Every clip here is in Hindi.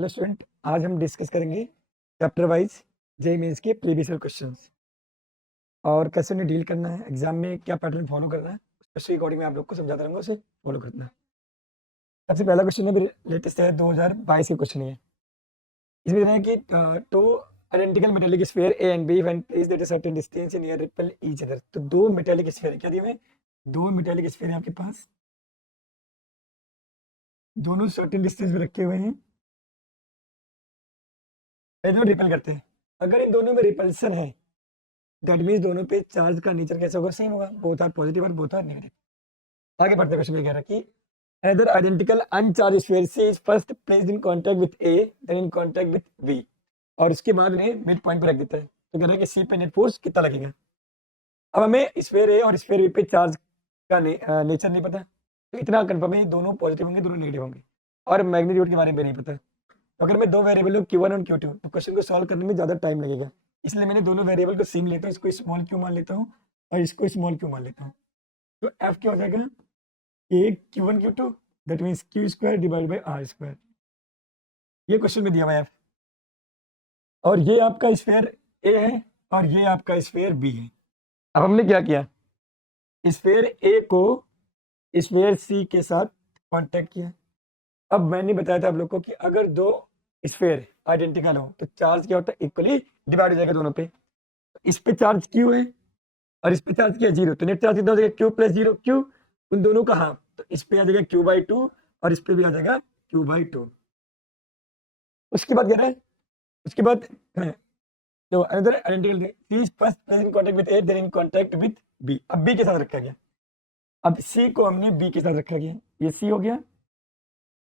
हेलो स्टूडेंट, आज हम डिस्कस करेंगे चैप्टर वाइज जेईई मेंस के प्रीवियस ईयर क्वेश्चंस और कैसे उन्हें डील करना है, एग्जाम में क्या पैटर्न फॉलो करना है, उसके अकॉर्डिंग मैं आप लोग को समझाता रहूंगा, उसे फॉलो करना है। सबसे पहला क्वेश्चन है, लेटेस्ट है, 2022 के क्वेश्चन है। इसमें है कि two identical metallic sphere A and B when placed at a certain distance near repel each other. तो दो मेटालिक स्फीयर क्या दिए हुए हैं? दो मेटालिक स्फीयर आपके पास, दोनों सर्टेन डिस्टेंस में रखे हुए हैं, दोनों रिपेल करते हैं। अगर इन दोनों में रिपल्सन है, दैट मीन्स दोनों पे चार्ज का नेचर कैसा होगा? सेम होगा, बोथ आर पॉजिटिव और बोथ आर नेगेटिव। आगे बढ़ते क्वेश्चन में कह रहा है कि another identical uncharge sphere C is first placed in contact with A then in contact with B, और उसके बाद उन्हें मिड पॉइंट पर रख देता है। तो कह रहा है कि सी पे नेट फोर्स कितना लगेगा। अब हमें स्फीयर ए और स्फीयर बी पे चार्ज का नेचर नहीं पता, तो इतना कंफर्म है दोनों पॉजिटिव होंगे, दोनों नेगेटिव होंगे, और मैग्नीट्यूड के बारे में नहीं पता। तो अगर मैं दो वेरिएबल हूँ Q1 और Q2, तो क्वेश्चन को सॉल्व करने में ज़्यादा टाइम लगेगा, इसलिए मैंने दोनों वेरिएबल को सेम लेता हूँ, इसको स्मॉल क्यू मान लेता हूँ और इसको स्मॉल क्यू मान लेता हूँ। तो F क्या हो जाएगा? A Q1 Q2 that means Q square divide by are square. ये क्वेश्चन में दिया हुआ है F, और ये आपका स्फीयर ए है और ये आपका स्फीयर बी है। अब हमने क्या किया, स्फीयर ए को स्फीयर सी के साथ कॉन्टेक्ट किया। अब मैंने बताया था आप लोग को कि अगर दो स्फीयर आइडेंटिकल हो तो चार्ज क्या होता है? इक्वली डिवाइड हो जाएगा दोनों पे। इस पे चार्ज क्यू है और इस पे चार्ज क्या है? जीरो, तो नेट चार्ज कितना हो जाएगा? क्यू प्लस जीरो क्यू, उन दोनों का हाफ, तो इस पे आ जाएगा क्यू बाई टू और इस पे भी आ जाएगा क्यू बाई टू। उसके बाद क्या है, उसके बाद तो another identical C is first place in contact with A then in contact with B. अब बी के साथ रखा गया, अब सी को हमने बी के साथ रखा गया, ये सी हो गया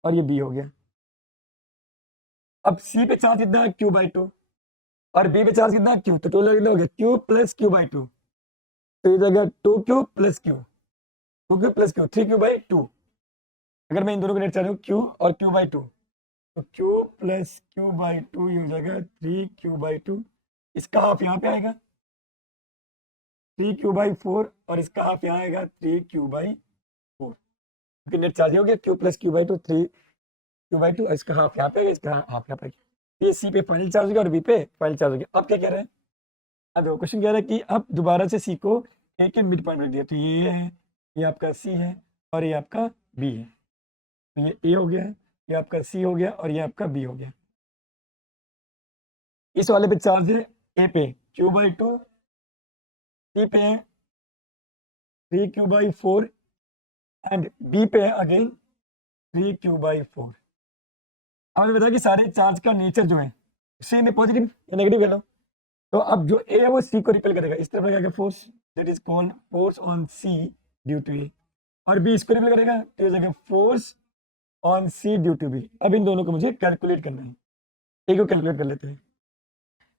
और ये बी हो गया। अब सी पे चार्ज कितना है? क्यू बाई टू, और बी पे चार्ज कितना है? क्यू, तो टोटल कितना हो गया? Q plus Q by two, तो ये जाएगा two Q plus Q, two Q plus Q, three Q by two. अगर मैं इन दोनों को नेट चाहूँ क्यू और क्यू बाई टू, तो Q plus Q by two ये हो जाएगा थ्री क्यू बाई टू। इसका हाफ यहाँ पे आएगा थ्री क्यू बाई फोर, और इसका हाफ यहाँ आएगा थ्री क्यू बाई फोर, क्योंकि नेट चार्ज हो गया Q plus Q by to, three Q by two, और इसका हाफ यहाँ पे आएगा, इसका हाफ यहाँ पे आएगा। ये सी पे फाइनल चार्ज हो गया और बी पे फाइनल चार्ज हो गया। अब क्या कह रहे हैं? अब देखो क्वेश्चन कह रहा है कि अब दोबारा से सी को ए के मिड पॉइंट रख दिया, तो ये है, ये आपका सी है और ये आपका बी है। तो ये ए हो गया है, ये आपका सी हो गया और ये आपका बी हो गया। इस वाले पे चार्ज है ए पे क्यू बाई टू, सी पे है three Q by four, and B पे है again three Q by four. अब बताया कि सारे चार्ज का नेचर जो है सी में पॉजिटिव या नेगेटिव है ना, तो अब जो ए है वो सी को रिपेल करेगा, इस तरफ लगेगा force, that is called force on C due to A, और बी इसको रिपेल करेगा, तो ये लगेगा force on C due to B. अब इन दोनों को मुझे कैलकुलेट करना है, ए को कैलकुलेट कर लेते हैं।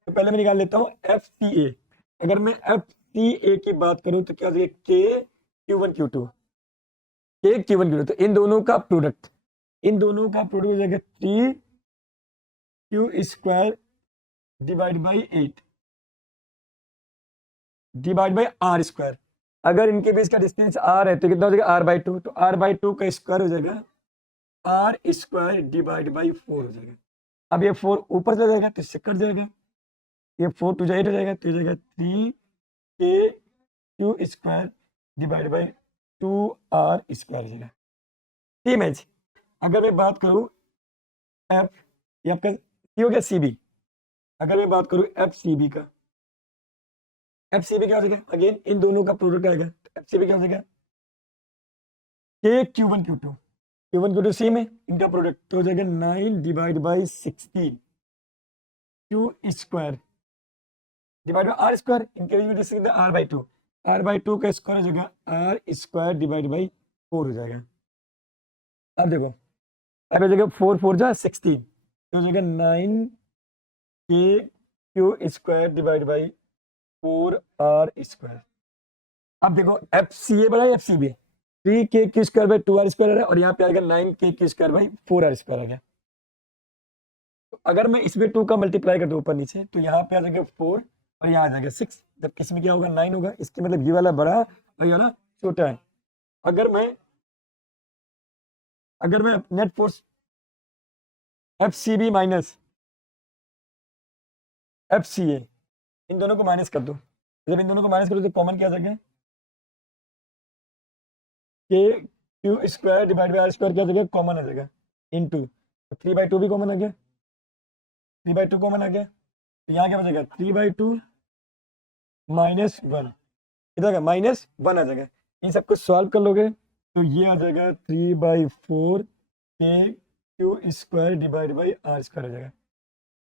तो पहले मैं निकाल लेता हूँ एफ सी ए। अगर मैं एफ सी ए की बात करूँ तो क्या हो जाएगा? K Q one Q to, के क्यू वन क्यू टू, तो इन दोनों का प्रोडक्ट, इन दोनों का प्रोडक्ट हो जाएगा three Q square divide by eight divide by are square. अगर इनके बीच का डिस्टेंस आर है तो कितना हो जाएगा? आर बाई टू, तो आर बाई टू का स्क्वायर हो जाएगा R square divide by four हो जाएगा। अब ये फोर ऊपर चला जाएगा तो इससे कट जाएगा, ये फोर टू एट हो जाएगा, तो ये जाएगा three k Q square divide by two are square हो जाएगा। सेम है। अगर मैं बात करूँ एफ, ये आपका सी हो गया सी बी, अगर मैं बात करूँ एफ सी बी का, एफ सी बी क्या हो जाएगा? अगेन इन दोनों का प्रोडक्ट आएगा, एफ सी बी क्या हो जाएगा? K Q one Q two, Q one Q two same है, इनका प्रोडक्ट तो हो जाएगा nine divide by sixteen Q square divide by are square, इनके बीच में डिस्टेंस कितना? R by two, R by two का स्क्वायर हो जाएगा R square divide by four हो जाएगा। अब देखो, अब हो जाएगा फोर फोर जा सिक्सटीन, तो हो जाएगा nine k Q square divide by four r square. अब देखो एफ सी ए बड़ा है F C B, three k Q square by two are square है, और यहाँ पे आएगा nine k Q square by four r square आ गया। तो अगर मैं इसमें टू का मल्टीप्लाई कर दूं ऊपर नीचे, तो यहाँ पे आ जाएगा फोर और यहाँ आ जाएगा सिक्स, जब किसी में क्या होगा? नाइन होगा, इसके मतलब ये वाला बड़ा और ये वाला छोटा है। अगर मैं net force F C B minus F C A, इन दोनों को माइनस कर दो। जब इन दोनों को माइनस करो तो कॉमन क्या आ जाएगा, k Q square divide by are square क्या आ जाएगा, कॉमन आ जाएगा इनटू 3/2 भी कॉमन आ गया, 3/2 कॉमन आ गया, तो यहाँ क्या बचेगा 3/2 -1, कितना -1 आ जाएगा। इन सबको सॉल्व कर लोगे तो ये आ जाएगा 3/4 k Q square divide by are square आ जाएगा।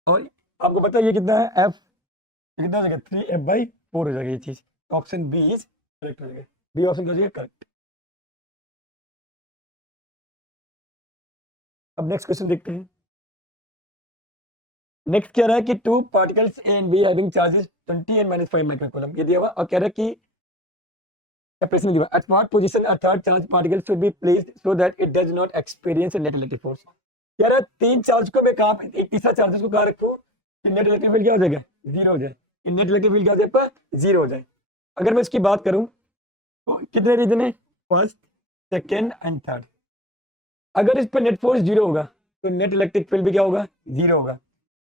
और आपको पता है ये कितना है, एफ कितना हो जाएगा 3f/4 हो जाएगा ये चीज। ऑप्शन बी इज करेक्ट हो जाएगा, बी ऑप्शन क्या हो जाएगा करेक्ट। अब नेक्स्ट क्वेश्चन देखते हैं। नेक्स्ट कह रहा है कि two particles A and be having charges 20 and -5 microcoulomb, ये दिया हुआ, और कह रहा है कि प्रश्न दिया at what position a third charge particle should be placed so that it does not experience net electric force. कह रहा है तीन चार्ज को मैं कहां, एक तीसरा चार्जेस को कहां रखूं कि नेट इलेक्ट्रिक फील्ड क्या हो जाएगा, जीरो हो जाए, कि नेट इलेक्ट्रिक फील्ड क्या हो जाए, जीरो हो जाए। अगर मैं इसकी बात करूं तो कितने रीजन है, फर्स्ट सेकेंड एंड थर्ड। अगर इस पर नेट फोर्स जीरो होगा तो नेट इलेक्ट्रिक फील्ड भी क्या होगा, जीरो होगा।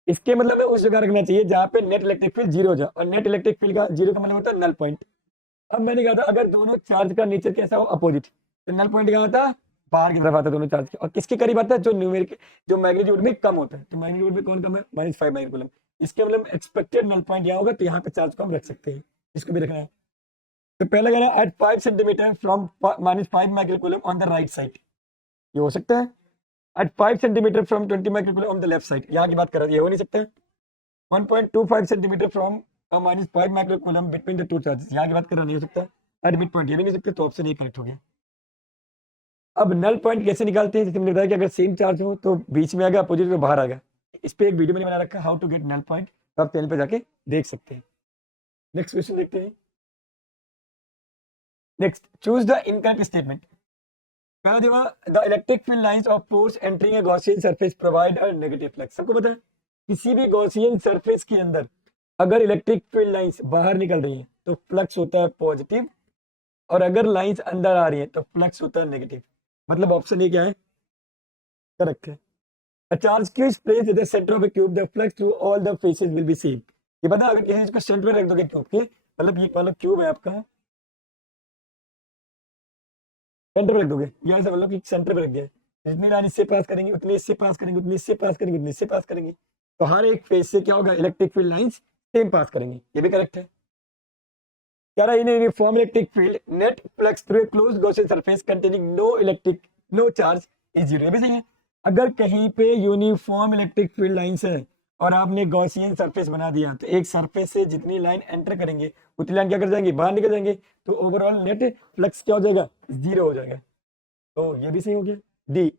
इसके मतलब है उस जगह रखना चाहिए जहां पे नेट इलेक्ट्रिक फील्ड जीरो हो जाए, और नेट इलेक्ट्रिक फील्ड का जीरो का मतलब होता है नल पॉइंट। अब मैंने कहा था अगर दोनों चार्ज का नेचर कैसा हो, अपोजिट, तो नल पॉइंट क्या होता है, बाहर की तरफ आता है दोनों चार्ज के, और किसके करीब आता है, जो न्यूमेरिक जो मैग्नीट्यूड में कम होता है। तो मैग्नीट्यूड में कौन कम है, -5 माइक्रोकूलम। इसके मतलब एक्सपेक्टेड नल पॉइंट यहाँ होगा, तो यहाँ पे चार्ज को हम रख सकते हैं, इसको भी रखना है। तो पहला कहना है at 5 centimetre from -5 microcoulomb on the right side, ये हो सकता है। At 5 centimetre from 20 microcoulomb on the left side, यहाँ की बात कर रहा है, ये हो नहीं सकता है। 1.25 centimetre from -5 microcoulomb between the two charges, यहाँ की बात कर रहा नहीं हो सकता। एट मिड पॉइंट, ये भी नहीं सकते, तो ऑप्शन ए करेक्ट हो गया। अब नल पॉइंट कैसे निकालते हैं, जैसे हमने बताया कि अगर सेम चार्ज हो तो बीच में आएगा, अपोजिट में बाहर आएगा। इस पे एक वीडियो मैंने बना रखा है, how to get null point, तो आप चैनल पे जाके देख सकते हैं। नेक्स्ट क्वेश्चन देखते हैं। Next, choose the incorrect statement. पहला जवाब, the electric field lines of force entering a Gaussian surface provide a negative flux. सबको पता है किसी भी गॉसियन सरफेस के अंदर अगर इलेक्ट्रिक फील्ड लाइंस बाहर निकल रही हैं तो फ्लक्स होता है पॉजिटिव, और अगर लाइंस अंदर आ रही हैं तो फ्लक्स होता है नेगेटिव। मतलब ऑप्शन ए क्या है, करेक्ट है। A charge Q is placed at the center of a cube. The flux through all the faces will be same. ये पता अगर किसी चीज को सेंटर में रख दोगे क्यूब के, मतलब ये मतलब क्यूब है आपका, सेंटर में रख दोगे, या ऐसा मतलब कि सेंटर में रख दिया है, जितनी लाइन इससे पास करेंगे उतनी इससे पास करेंगे, उतनी इससे पास करेंगे, उतनी इससे पास करेंगे, तो हर एक फेस से क्या होगा, electric field lines same pass करेंगे। ये भी करेक्ट है। कह रहा है in uniform electric field net flux through a closed Gaussian surface containing no charge is zero. ये भी सही है। अगर कहीं पे यूनिफॉर्म इलेक्ट्रिक फील्ड लाइंस है और आपने गॉसियन सरफेस बना दिया, तो एक सरफेस से जितनी लाइन एंटर करेंगे उतनी लाइन क्या कर जाएंगे, बाहर निकल जाएंगे, तो ओवरऑल नेट फ्लक्स क्या हो जाएगा, जीरो हो जाएगा। तो ये भी सही हो गया। डी,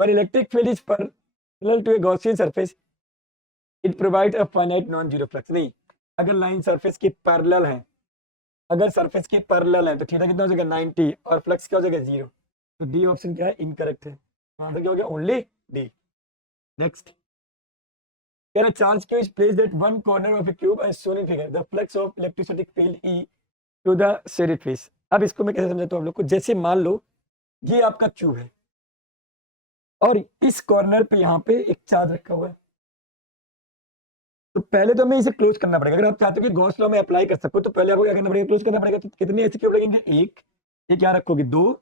पर electric field is parallel to a Gaussian surface it provide a finite non zero flux. नहीं, अगर लाइन सरफेस के पैरेलल है, अगर सरफेस के पैरेलल है तो थीटा कितना हो जाएगा 90, और फ्लक्स क्या हो जाएगा जीरो। तो डी ऑप्शन क्या है, इनकरेक्ट है। तो आंसर क्या हो गया, ओनली डी। नेक्स्ट, कह रहा charge Q is placed at one corner of a cube as shown in figure, the flux of electrostatic field E to the shaded face. अब इसको मैं कैसे समझाता हूँ आप लोग को, जैसे मान लो ये आपका क्यूब है और इस कॉर्नर पे यहाँ पे एक चार्ज रखा हुआ है, तो पहले तो हमें इसे क्लोज करना पड़ेगा। अगर आप चाहते हो कि गॉस लॉ में अप्लाई कर सको तो पहले आपको क्या करना पड़ेगा, क्लोज करना पड़ेगा। तो कितने ऐसे क्यूब लगेंगे, एक क्या रखोगे, दो,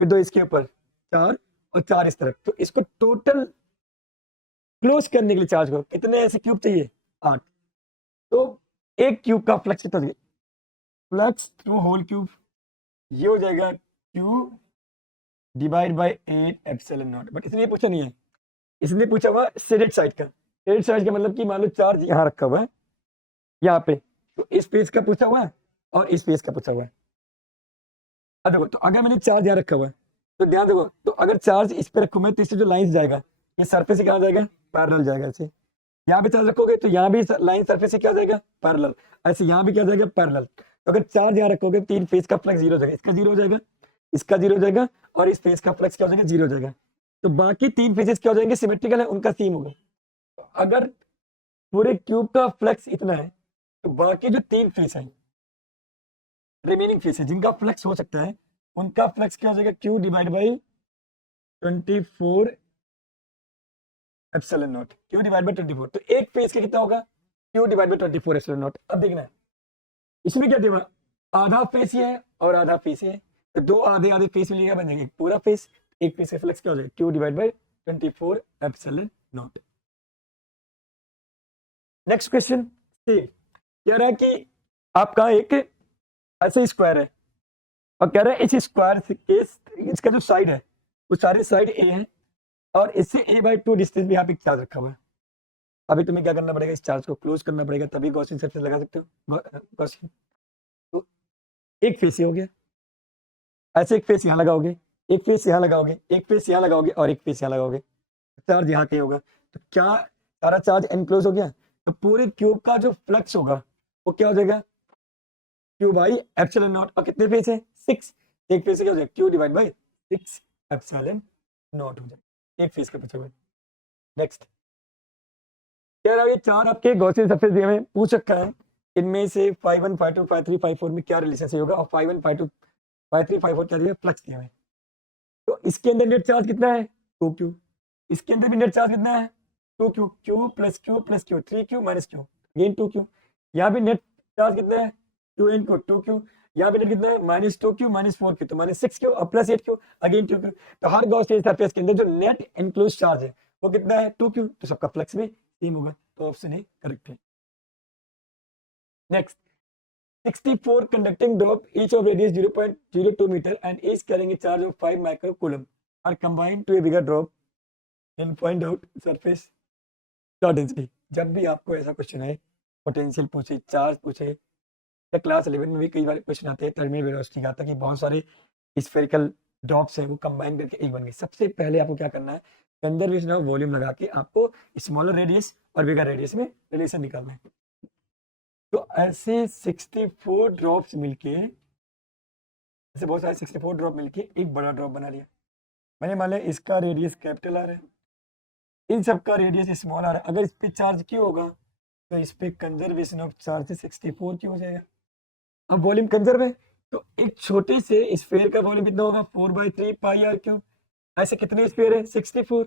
फिर दो इसके ऊपर, चार, और चार इस तरफ। तो इसको टोटल क्लोज करने के लिए चार्ज को कितने ऐसे क्यूब चाहिए, 8। तो एक क्यूब का फ्लक्स कितना चाहिए, फ्लक्स थ्रू होल क्यूब ये हो जाएगा Q divide by 8 epsilon not. But इसलिए पूछा नहीं है, इसलिए पूछा हुआ शेडेड साइड का। शेडेड साइड का मतलब कि मान लो चार्ज यहाँ रखा हुआ है, यहाँ पे, तो इस पेज का पूछा हुआ है और इस पेज का पूछा हुआ है। अब देखो, तो अगर मैंने चार्ज यहाँ रखा हुआ है तो ध्यान देखो, तो अगर चार्ज इस पे रखूँ मैं तो इससे जो लाइन जाएगा ये सरफेस से कहाँ जाएगा, पैरेलल जाएगा। ऐसे यहाँ पे चार्ज रखोगे तो यहाँ भी लाइन सरफेस से क्या जाएगा, पैरेलल। ऐसे यहाँ भी क्या जाएगा, पैरेलल। तो अगर चार्ज यहाँ रखोगे तीन फेज का फ्लक्स जीरो हो जाएगा, इसका जीरो हो जाएगा, इसका जीरो हो जाएगा, और इस फेज का फ्लक्स क्या हो जाएगा, जीरो हो जाएगा। तो बाकी तीन फेजेस क्या हो जाएंगे, सिमेट्रिकल है, उनका सेम होगा। तो अगर पूरे क्यूब का फ्लक्स इतना है तो बाकी जो तीन फेस है, रिमेनिंग फेस है जिनका फ्लक्स हो सकता है, उनका फ्लक्स क्या हो जाएगा, Q divide by 24 epsilon not Q divide by 24। तो एक फेज का कितना होगा Q divide by 24 epsilon not. अब देखना है इसमें क्या देगा, आधा फेस ये है और आधा फेस ये है, तो दो आधे आधे फेस मिलेगा, बन जाएगा पूरा फेस। एक फेस का फ्लक्स क्या हो जाएगा Q divide by 24 epsilon not. Next question कह रहा है कि आपका एक ऐसे स्क्वायर है और कह रहा है इस स्क्वायर के इसका जो साइड है वो सारे साइड ए है और इससे a/2 डिस्टेंस भी यहाँ पे चार्ज रखा हुआ है। अभी तुम्हें क्या करना पड़ेगा, इस चार्ज को क्लोज करना पड़ेगा, तभी गॉसियन सरफेस लगा सकते हो गॉसियन। तो एक फेस ये हो गया, ऐसे एक फेस यहाँ लगाओगे, एक फेस यहाँ लगाओगे, एक फेस यहाँ लगाओगे और एक फेस यहाँ लगाओगे, चार्ज यहाँ के होगा। तो क्या सारा चार्ज एनक्लोज हो गया, तो पूरे क्यूब का जो फ्लक्स होगा वो क्या हो जाएगा क्यू बाई एप्सिलॉन नॉट। और कितने फेस है 6, एक फेस क्या हो जाएगा Q divide by 6 epsilon not हो जाएगा, एक फेस के पीछे। नेक्स्ट कह रहा है ये चार आपके गॉसियन सरफेस दिए हुए पूछ रखा है, इनमें से 5 1 5 2 5 3 5 4 में क्या रिलेशनशिप होगा, और 5 1 5 2 5 3 5 4 क्या दिया फ्लक्स दिए हुए। तो इसके अंदर नेट चार्ज कितना है 2q, इसके अंदर भी नेट चार्ज कितना है 2q, q plus q plus q 3q minus q again 2q। यहाँ भी नेट चार्ज कितना है q इनटू 2q, यहाँ भी नेट कितना है माइनस 2q माइनस 4q, तो माइनस 6q और प्लस 8q अगेन 2q। तो हर गॉसियन सरफेस के अंदर जो नेट एनक्लोज चार्ज है वो कितना है 2q, तो सबका फ्लक्स भी सेम होगा, तो ऑप्शन ए करेक्ट है। Next 64 conducting drop each of radius 0.02 meter and each carrying a charge of 5 microcoulomb are combined to a bigger drop and find out surface charge density। जब भी आपको ऐसा क्वेश्चन है पोटेंशियल पूछे चार्ज पूछे या क्लास 11 में भी कई बार क्वेश्चन आते हैं टर्मिनल वेलोसिटी का, आता कि बहुत सारे स्फेरिकल ड्रॉप्स हैं वो कंबाइन करके एक बन गए। सबसे पहले आपको क्या करना है कंजर्वेशन ऑफ वॉल्यूम लगा के आपको स्मॉलर रेडियस और बिगर रेडियस में रिलेशन निकालना है। तो ऐसे 64 ड्रॉप्स मिलके, ऐसे बहुत सारे 64 ड्रॉप मिलके एक बड़ा ड्रॉप बना लिया। मैंने मान लिया इसका रेडियस कैपिटल आर है, इन सब का रेडियस स्मॉल आर है। अगर इस पे चार्ज क्यों होगा तो इस पे कंजर्वेशन ऑफ चार्ज 64 क्यों हो जाएगा। अब वॉल्यूम कंजर्व है तो एक छोटे से स्फीयर का वॉल्यूम कितना होगा 4/3 पाई आर क्यूब। ऐसे कितने स्फीयर है 64,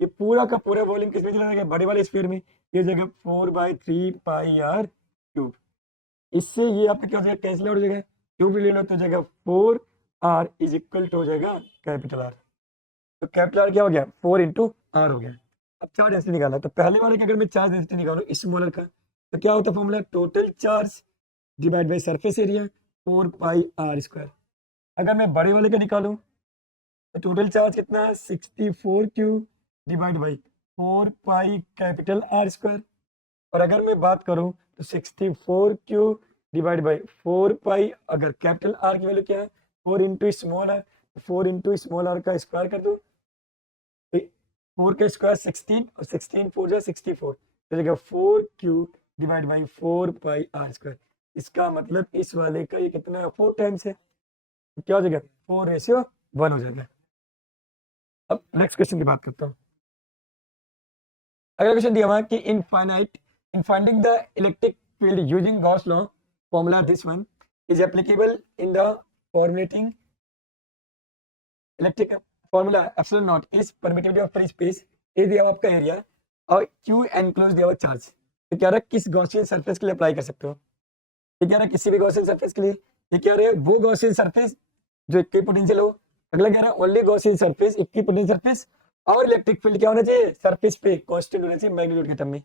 ये पूरा का पूरा वॉल्यूम किसमें चला जाएगा बड़े वाले स्फीयर में, ये जगह 4/3 पाई आर क्यूब। इससे ये आपका क्या हो जाएगा कैंसिल आउट हो जाएगा, क्यूब ले लो तो जगह 4r इज इक्वल टू हो जाएगा कैपिटल आर। तो कैपिटल आर क्या हो गया 4 इंटू आर हो गया। अब चार्ज डेंसिटी निकालना, तो पहले वाले के अगर मैं चार्ज डेंसिटी निकालूं स्मॉलर का तो क्या होता है formula total charge divide by surface area 4 pi R square. अगर मैं बड़े वाले का निकालूं तो टोटल चार्ज कितना है 64 cube divide by 4 pi capital R square. और अगर मैं बात करूं तो 64 क्यूब डिवाइड बाई 4 पाई, अगर कैपिटल आर की वैल्यू क्या है 4 into small R, 4 into small R का स्क्वायर कर दो, 4 का स्क्वायर 16 और 16 4 जा 64, तो जगह 4 cube divide by 4 pi R square. इसका मतलब इस वाले का ये कितना है 4 टाइम्स है, तो क्या हो जाएगा 4:1 हो जाएगा। अब नेक्स्ट क्वेश्चन की बात करता हूँ। अगला क्वेश्चन दिया हुआ है कि इन finding the electric field using Gauss law formula, this one is applicable in the formulating electric formula epsilon naught is permittivity of free space। ये दिया हुआ आपका एरिया और Q enclosed दिया हुआ चार्ज, तो क्या रहा किस गॉसियन सरफेस के लिए अप्लाई कर सकते हो, ये क्या रहा किसी भी गॉसियन सरफेस के लिए, ये क्या रहा है वो गॉसियन सरफेस जो इक्विपोटेंशियल हो। अगला क्या रहा है only Gaussian surface equipotential surface, और इलेक्ट्रिक फील्ड क्या होना चाहिए सरफेस पे कांस्टेंट होना चाहिए मैग्नीट्यूड के टर्म में,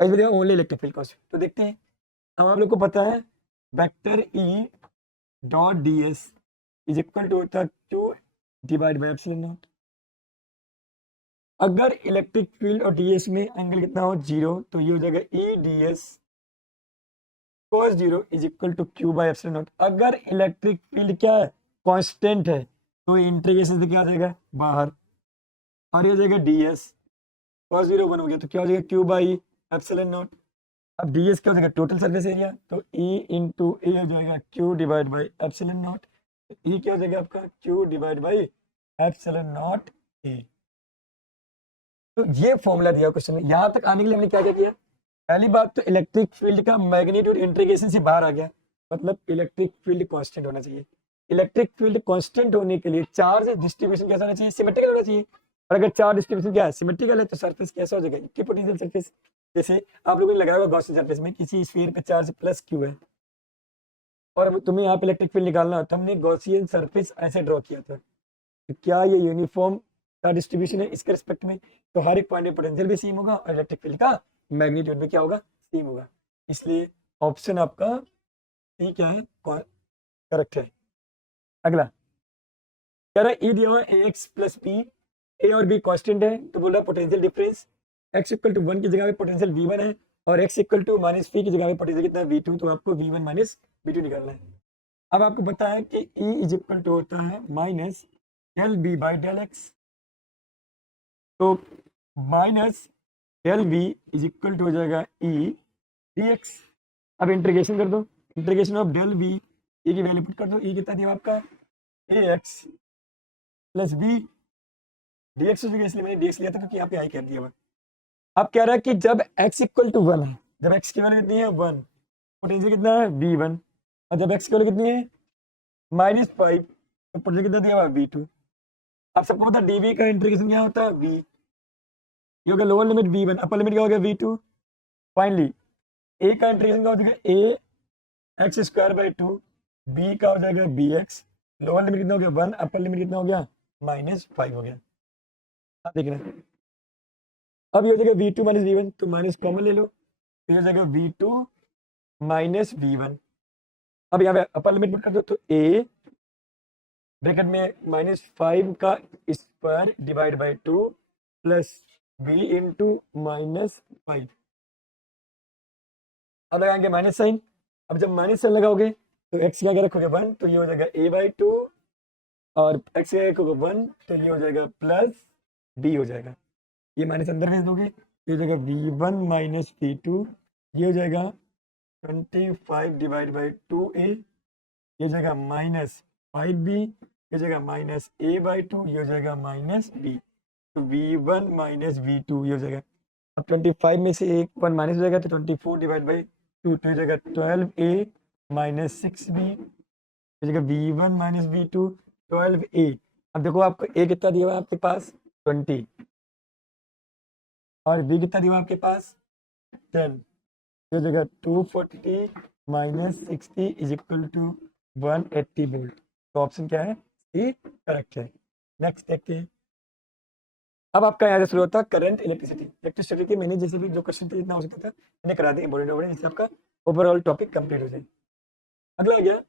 ओनली इलेक्ट्रिक फील्ड कांस्टेंट। तो देखते हैं, अब आप लोग को पता है vector E dot D S is equal to होता है Q divide by epsilon naught. अगर इलेक्ट्रिक फील्ड और डीएस में एंगल कितना हो 0 तो ये हो जाएगा E D S cos 0 is equal to Q by epsilon naught. अगर इलेक्ट्रिक फील्ड क्या है कांस्टेंट है तो इंटीग्रेशन से क्या आ जाएगा बाहर, और ये हो जाएगा डी एस cos 0 1 हो गया तो क्या हो जाएगा क्यू बाई एप्सिलॉन नॉट। अब ds क्या हो जाएगा टोटल सरफेस एरिया, तो E इंटू ए हो जाएगा Q divide by epsilon not. E क्या हो जाएगा आपका Q divide by epsilon not a. तो ये फॉर्मूला दिया क्वेश्चन में। यहाँ तक आने के लिए हमने क्या क्या किया, पहली बात तो इलेक्ट्रिक फील्ड का मैग्नीट्यूड इंटीग्रेशन से बाहर आ गया, मतलब इलेक्ट्रिक फील्ड कांस्टेंट होना चाहिए। इलेक्ट्रिक फील्ड कांस्टेंट होने के लिए चार्ज डिस्ट्रीब्यूशन कैसा होना चाहिए सिमेट्रिकल होना चाहिए, और अगर चार्ज डिस्ट्रीब्यूशन क्या है, सिमेट्रिकल है, तो सरफेस कैसा हो जाएगा, इक्विपोटेंशियल सरफेस। जैसे आप लोगों ने लगाया होगा गॉसियन सरफेस में किसी स्फीयर पे चार्ज प्लस क्यू है, और अब तुम्हें यहाँ पे इलेक्ट्रिक फील्ड निकालना है, तो हमने गॉसियन सरफेस ऐसे ड्रॉ किया था। तो क्या ये यूनिफॉर्म का डिस्ट्रीब्यूशन है इसके रिस्पेक्ट में, तो हर एक पॉइंट में पोटेंशियल भी सेम होगा और इलेक्ट्रिक फील्ड का मैग्नीट्यूड भी क्या होगा, सेम होगा। इसलिए ऑप्शन आपका सी क्या है, करेक्ट है। अगला कह रहा है ई दिया हुआ A x plus B, A और बी कांस्टेंट है, तो बोल रहा है potential difference X equal to 1 की जगह पे पोटेंशियल v1 है, और X equal to minus P की जगह पे पोटेंशियल कितना है v2, तो आपको v1 माइनस v2 निकालना है। अब आपको पता है कि E इज इक्वल टू होता है minus del B by del x, तो minus del B is equal to हो जाएगा E डी एक्स। अब इंटीग्रेशन कर दो, integration of del B, E की वैल्यू पुट कर दो, E कितना दिया आपका a x plus b d x हो जाएगा, इसलिए मैंने डी एक्स लिया था क्योंकि यहाँ पे आई कर दिया हुआ। अब कह रहा है कि जब x इक्वल टू 1 है, जब x की वैल्यू कितनी है 1, पोटेंशियल कितना है v1, और जब x की वैल्यू कितनी है -5, तो पोटेंशियल कितना दिया हुआ v2। अब सबको पता है dv का इंटीग्रेशन क्या होता है v, ये हो गया lower limit v1, upper limit क्या हो गया v2। फाइनली a का इंटीग्रेशन क्या हो जाएगा a x square by 2, b का हो जाएगा bx, लोअर लिमिट कितना हो गया 1, अपर लिमिट कितना हो गया -5 हो गया। अब देख रहे हैं, अब ये हो जाएगा v2 माइनस v1, तो माइनस कॉमन ले लो, तो ये हो जाएगा v2 माइनस v1। अब यहाँ पे अपर लिमिट पुट कर दो, तो a ब्रैकेट में -5 का square divide by 2 plus b into -5। अब लगाएंगे माइनस साइन, अब जब माइनस साइन लगाओगे तो x क्या रखोगे 1, तो ये हो जाएगा a बाई 2, और x क्या रखोगे 1, तो ये हो जाएगा प्लस b हो जाएगा। ये माइनस अंदर भेज दोगे, ये हो जाएगा v1 माइनस v2, ये हो जाएगा 25 डिवाइड बाई 2a, ये हो जाएगा -5b, ये हो जाएगा -a बाई 2, ये हो जाएगा -b, तो v1 माइनस v2 ये हो जाएगा। अब 25 में से एक 1 माइनस हो जाएगा, तो 24 डिवाइड बाई 2, तो हो जाएगा 12a माइनस 6b, हो जाएगा v1 माइनस v2 12a। अब देखो आपको a कितना दिया हुआ है आपके पास 20, और b कितना दिया हुआ आपके पास 10, ये जगह 240 minus 60 is equal to 180 volt. तो ऑप्शन क्या है, सी करेक्ट है। नेक्स्ट देखते हैं। अब आपका यहाँ से शुरू होता है करंट इलेक्ट्रिसिटी। इलेक्ट्रिसिटी के मैंने जैसे भी जो क्वेश्चन थे जितना हो सकता था मैंने करा दिया इंपॉर्टेंट इंपॉर्टेंट, जिससे आपका ओवरऑल टॉपिक कंप्लीट हो जाए। अगला आ गया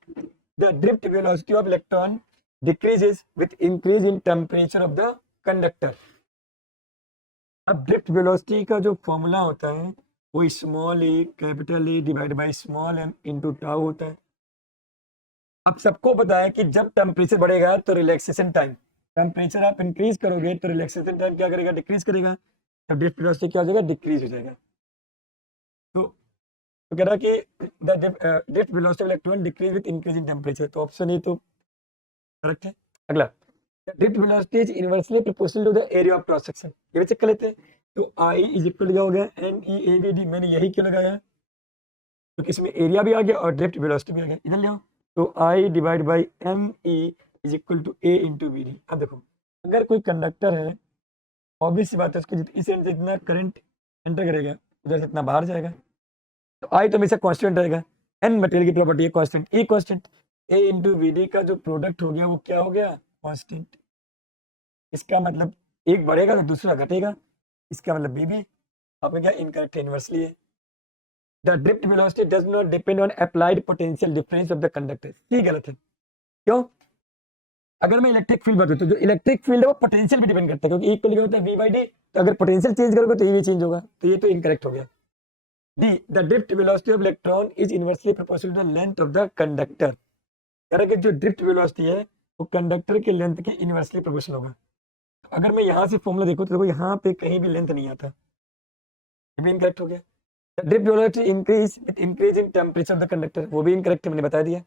the drift velocity of electron decreases with increase in temperature of the conductor. अब ड्रिफ्ट वेलोसिटी का जो फॉर्मूला होता है वो small A capital A divide by small M into tau होता है। अब सबको पता है कि जब टेम्परेचर बढ़ेगा तो रिलैक्सेशन टाइम, टेम्परेचर आप इंक्रीज करोगे तो रिलैक्सेशन टाइम क्या करेगा, डिक्रीज करेगा, तब ड्रिफ्ट वेलोसिटी क्या हो जाएगा, डिक्रीज हो जाएगा। तो कह रहा कि the drift velocity of electron decrease with increase in temperature, तो ऑप्शन ए तो करेक्ट है। अगला drift velocity is inversely proportional to the area of cross section, ये भी चेक कर लेते हैं। तो आई इज इक्वल क्या हो गया NEAVD, मैंने यही क्यों लगाया, तो इसमें एरिया भी आ गया और ड्रिफ्ट वेलोसिटी भी आ गया, इधर ले आओ। तो I divide by ME is equal to A into BD। अब देखो अगर कोई कंडक्टर है, ऑब्वियस सी बात है उसको इस एंड से जितना करंट एंटर करेगा उधर से इतना बाहर जाएगा, तो I तो हमेशा कांस्टेंट रहेगा, N मटेरियल की प्रॉपर्टी है constant, E constant, A into BD का जो प्रोडक्ट हो गया वो क्या हो गया, कांस्टेंट। इसका मतलब एक बढ़ेगा तो दूसरा घटेगा, इसका मतलब बी भी आपका क्या इनकरेक्ट इनवर्सली है। The drift velocity does not depend on applied potential difference of the conductor, ये गलत है। क्यों, अगर मैं इलेक्ट्रिक फील्ड बताऊं तो जो इलेक्ट्रिक फील्ड है वो पोटेंशियल भी डिपेंड करता है, क्योंकि इक्वल होता है v बाई डी, तो अगर पोटेंशियल चेंज करोगे तो ये भी चेंज होगा, तो ये तो इनकरेक्ट हो गया। D the drift velocity of electron is inversely proportional to the length of the conductor, कह रहा है कि जो ड्रिफ्ट वेलोसिटी है वो कंडक्टर के लेंथ के इनवर्सली प्रोपोर्शनल होगा। अगर मैं यहाँ से फॉर्मूला देखूँ तो देखो यहाँ पे कहीं भी लेंथ नहीं आता, ये भी इनकरेक्ट हो गया। Drift velocity increase with increase in temperature of the conductor, वो भी इनकरेक्ट है, मैंने बता दिया।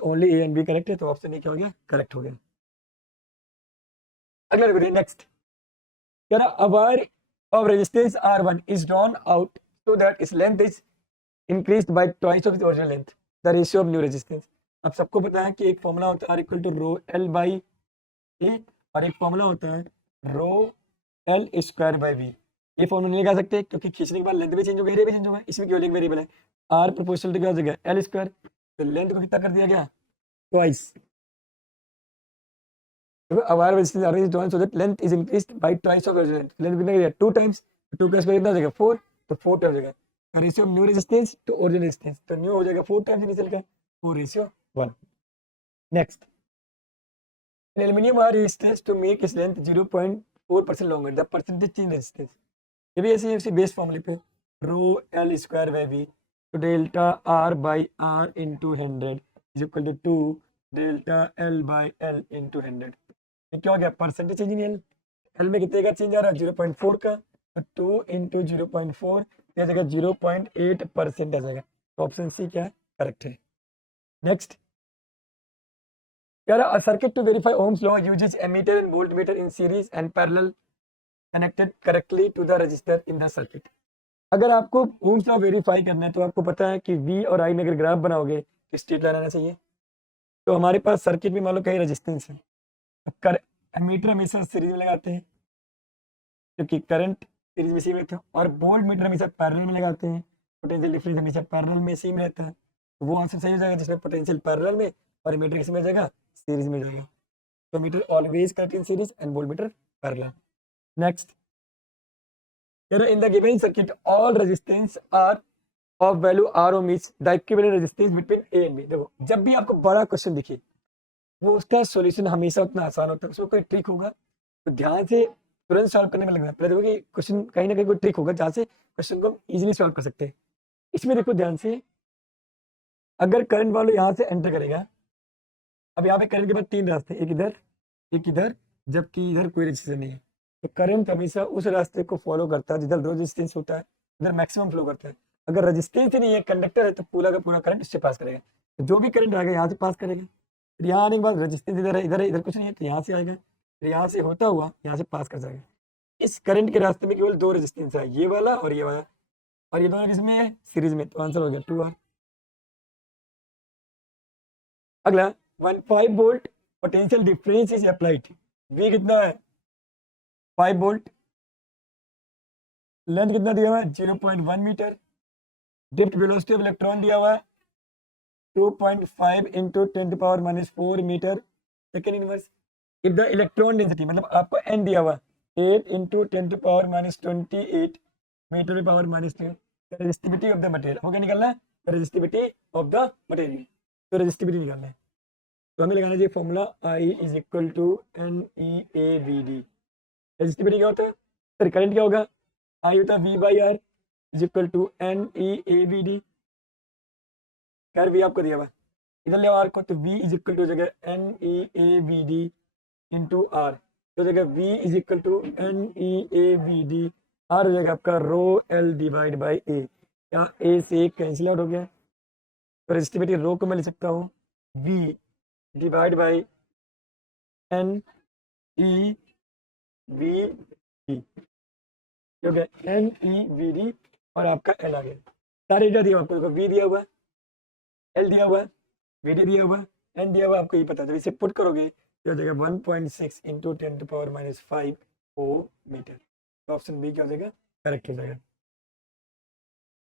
Only A and B correct है, तो ऑप्शन ए क्या हो गया, करेक्ट हो गया। अगला देखो नेक्स्ट, कह रहा a wire of resistance R1 is drawn out so that its length is increased by twice of its original length, the ratio of new resistance। अब सबको पता है कि एक फॉर्मूला होता है R equal to rho L by A, और एक फॉर्मूला होता है rho L square by V. ये फॉर्मूला नहीं लगा सकते क्योंकि खींचने के बाद लेंथ भी चेंज होगा, एरिया भी चेंज होगा, इसमें केवल एक वेरिएबल है आर प्रोपोर्शनल टू क्या हो जाएगा एल स्क्वायर। तो लेंथ को कितना कर दिया गया twice. our resistance R is 1 so that length is increased by twice of resistance। Length कितना कर 2 टाइम्स, 2 का स्क्वायर कितना हो जाएगा 4, तो 4 टाइम्स हो जाएगा ratio of new resistance to original resistance, तो न्यू हो जाएगा 4 टाइम्स इनिशियल का 4:1। Next, aluminium R resistance to make its length 0.4% longer the percentage change resistance. ये भी ऐसे ही बेस फॉर्मूले पे rho L square by V तो delta R by R into 100 is equal to delta L by L into 100। क्या हो गया percentage change in L, L में कितने का चेंज आ रहा है 0.4 का, तो 2 इंटू 0.4 आ जाएगा 0.8% आ जाएगा। तो ऑप्शन सी क्या है करेक्ट है। Next, a circuit to verify Ohm's law uses ammeter and voltmeter in series and parallel connected correctly to the resistor in the circuit। अगर आपको Ohm's law वेरीफाई करना है तो आपको पता है कि V और I में अगर ग्राफ बनाओगे तो स्ट्रेट लाइन आना चाहिए। तो हमारे पास सर्किट में मान लो कई रेजिस्टेंस है, एमीटर हमेशा सीरीज में लगाते हैं क्योंकि करंट सीरीज में सेम रहता है, और वोल्ट मीटर हमेशा पैरेलल में लगाते हैं, पोटेंशियल डिफरेंस हमेशा पैरेलल में सेम रहता है। तो वो आंसर सही हो जाएगा जिसमें पोटेंशियल पैरेलल में और मीटर किस में जाएगा सीरीज में जाएगा। तो metre always correct in series and voltmeter parallel. Next, in the given circuit all resistance are of value R ohm is the equivalent resistance between A and B. देखो जब भी आपको बड़ा क्वेश्चन दिखे वो उसका सॉल्यूशन हमेशा उतना आसान होता है, उसमें कोई ट्रिक होगा तो ध्यान से तुरंत सॉल्व करने में लगना है। पहले देखो कि क्वेश्चन कहीं ना कहीं कोई ट्रिक होगा जहाँ से क्वेश्चन को इजीली सॉल्व कर सकते हैं। इसमें देखो ध्यान से, अगर करंट वाला यहाँ से एंटर करेगा, अब यहाँ पे करंट के बाद 3 रास्ते, एक इधर, जबकि इधर कोई रेजिस्टेंस नहीं है, तो करंट हमेशा उस रास्ते को फॉलो करता है जिधर रेजिस्टेंस होता है, इधर मैक्सिमम फ्लो करता है। अगर रेजिस्टेंस ही नहीं है, कंडक्टर है, तो पूरा का पूरा करंट इससे पास करेगा। तो जो भी करंट आएगा यहाँ से पास करेगा, फिर यहाँ आने के बाद रेजिस्टेंस इधर है, इधर कुछ नहीं है, तो यहाँ से आएगा, फिर यहाँ से होता हुआ यहाँ से पास कर जाएगा। इस करंट के रास्ते में केवल 2 रेजिस्टेंस है, ये वाला और ये वाला, और ये दोनों किसमें है सीरीज में, तो आंसर हो गया 2R। अगला 15 volt potential difference is applied, V कितना है 5 वोल्ट, लेंथ कितना दिया हुआ है 0.1 metre, drift velocity of electron दिया हुआ है 2.5 into 10⁻⁻4 metre second inverse. If the electron density, मतलब आपको एन दिया हुआ 8 into 10⁻28 metre power -2, resistivity of the material, आपको क्या निकालना है रेजिस्टिविटी ऑफ द मटेरियल, तो रेजिस्टिविटी निकालना है। तो हमें लगाना चाहिए formula I is equal to NeAVD। Resistivity क्या होता है सर, करंट क्या होगा I होता है V/R is equal to NeAVD। खैर V आपको दिया हुआ, इधर ले R को, तो V इज इक्वल टू जगह NeAVD इंटू R, तो जगह V is equal to NeAVD, R हो जाएगा आपका rho L divide by A। क्या A से कैंसिल आउट हो गया, तो रेजिस्टिविटी रो को मैं लिख सकता हूँ V डिवाइड बाई NeVD, हो गया NeVD और आपका L आ गया। सारे डेटा दिया आपको, V दिया हुआ, L दिया हुआ, VD दिया हुआ, N दिया हुआ, आपको ये पता है। जब इसे पुट करोगे तो हो जाएगा 1.6 इंटू 10⁻⁵ मीटर, तो ऑप्शन बी क्या हो जाएगा करेक्ट हो जाएगा।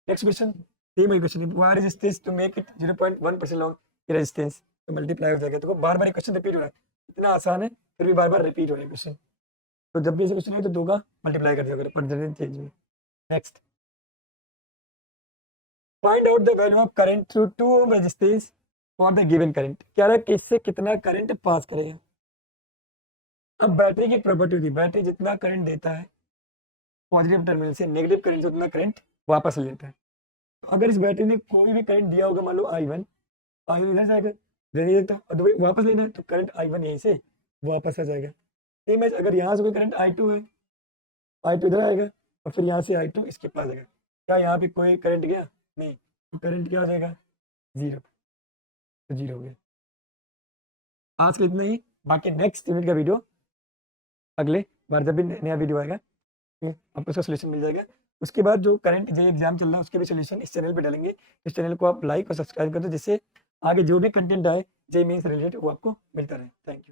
नेक्स्ट क्वेश्चन, सेम ही क्वेश्चन है, why resistance to make it 0.1% long resistance, तो मल्टीप्लाई हो जाएगा। तो बार बार क्वेश्चन रिपीट हो रहा है, इतना आसान है फिर भी बार बार रिपीट हो रहा है क्वेश्चन, तो जब भी ऐसे क्वेश्चन है तो 2 का मल्टीप्लाई कर दिया करो परसेंटेज चेंज में। Next, find out the value of current through 2 ohm resistance for the given current. क्या रहा है कि इससे कितना करंट पास करेगा। अब बैटरी की प्रॉपर्टी होती है, बैटरी जितना करंट देता है पॉजिटिव टर्मिनल से, नेगेटिव करंट से उतना करंट वापस लेता है। तो अगर इस बैटरी ने कोई भी करंट दिया होगा, मान लो I1 इधर जाएगा, नहीं देखता, और वापस लेना है तो करंट I1 यहीं से वापस आ जाएगा। सेम है, अगर यहाँ से कोई करंट I2 है, I2 इधर आएगा और फिर यहाँ से I2 इसके पास आएगा। क्या यहाँ पे कोई करंट गया नहीं, तो करंट क्या हो जाएगा 0, तो 0 हो गया। आज के इतना ही, बाकी नेक्स्ट यूनिट का वीडियो अगले बार जब भी नया वीडियो आएगा आपको उसका सोल्यूशन मिल जाएगा। उसके बाद जो करंट जे एग्जाम चल रहा है उसके भी सोल्यूशन इस चैनल पे डालेंगे। इस चैनल को आप लाइक और सब्सक्राइब कर दो जिससे आगे जो भी कंटेंट आए जे मेंस रिलेटेड वो आपको मिलता रहे। Thank you.